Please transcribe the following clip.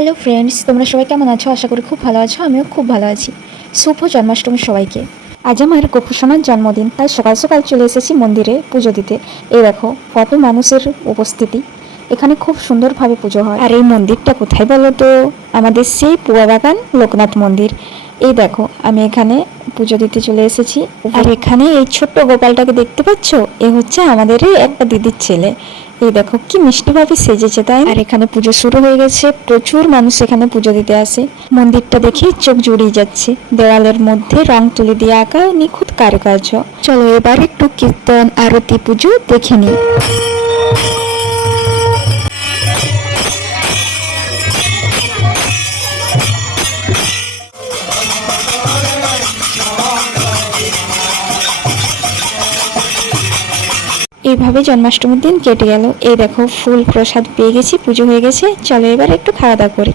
Hello friends, তোমরা সবাই কেমন আছো? আশা করি খুব ভালো আছো। আমিও খুব ভালো আছি। শুভ জন্মাষ্টমী সবাইকে। আজ আমার গোপুসোনার জন্মদিন, তাই সকাল সকাল চলে এসেছি মন্দিরে পুজো দিতে। এই দেখো কত মানুষের উপস্থিতি। এখানে খুব সুন্দরভাবে পুজো হয়। আর এই মন্দিরটা কোথায় বলো তো? আমাদের সেই পুয়াবাগান লোকনাথ মন্দির। এই দেখো আমি এখানে পুজো দিতে চলে এসেছি। আর এখানে এই ছোট্ট গোপালটাকে দেখতে পাচ্ছ? এ হচ্ছে আমাদেরই একটা দিদির ছেলে। এই দেখো কি মিষ্টিভাবে সেজেছে, তাই? আর এখানে পুজো শুরু হয়ে গেছে। প্রচুর মানুষ এখানে পুজো দিতে আসে। মন্দিরটা দেখে চোখ জুড়িয়ে যাচ্ছে। দেওয়ালের মধ্যে রং তুলি দিয়ে আঁকা নিখুঁত কারুকার্য। চলো এবার একটু কীর্তন আরতি পুজো দেখে নিই। এইভাবে জন্মাষ্টমীর দিন কেটে গেল। এই দেখো ফুল প্রসাদ পেয়ে গেছি, পুজো হয়ে গেছে। চলো এবার একটু খাওয়া দাওয়া করি।